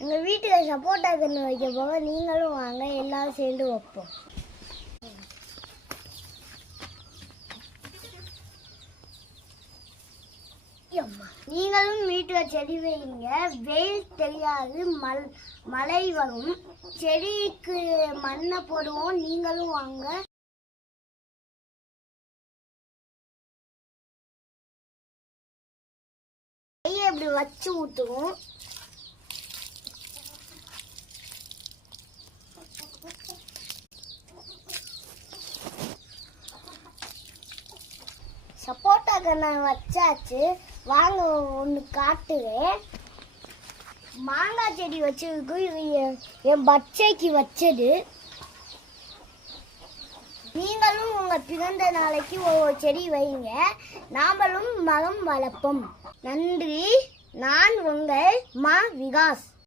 எங்கள் வீட்டில் சப்போட்டா கன்று வைக்க போக நீங்களும் வாங்க எல்லாரும் சேர்ந்து வைப்போம். நீங்களும் வீட்டில் செடி வைங்க. வெயில் தெரியாது மல் மழை வரும். செடிக்கு மண்ணை போடுவோம் நீங்களும் வாங்க. கையை இப்படி வச்சு ஊற்றுவோம் சப்போட்டா கண்ணை வச்சாச்சு. வாங்க ஒன்று காட்டுவேன் மாங்காய் செடி வச்சதுக்கு இது என்- என் பச்சைக்கு வச்சது. நீங்களும் உங்கள் பிறந்த நாளைக்கு ஒவ்வொரு செடி வைங்க. நாமளும் மரம் வளர்ப்போம். நன்றி. நான் உங்கள் மா விகாஸ்.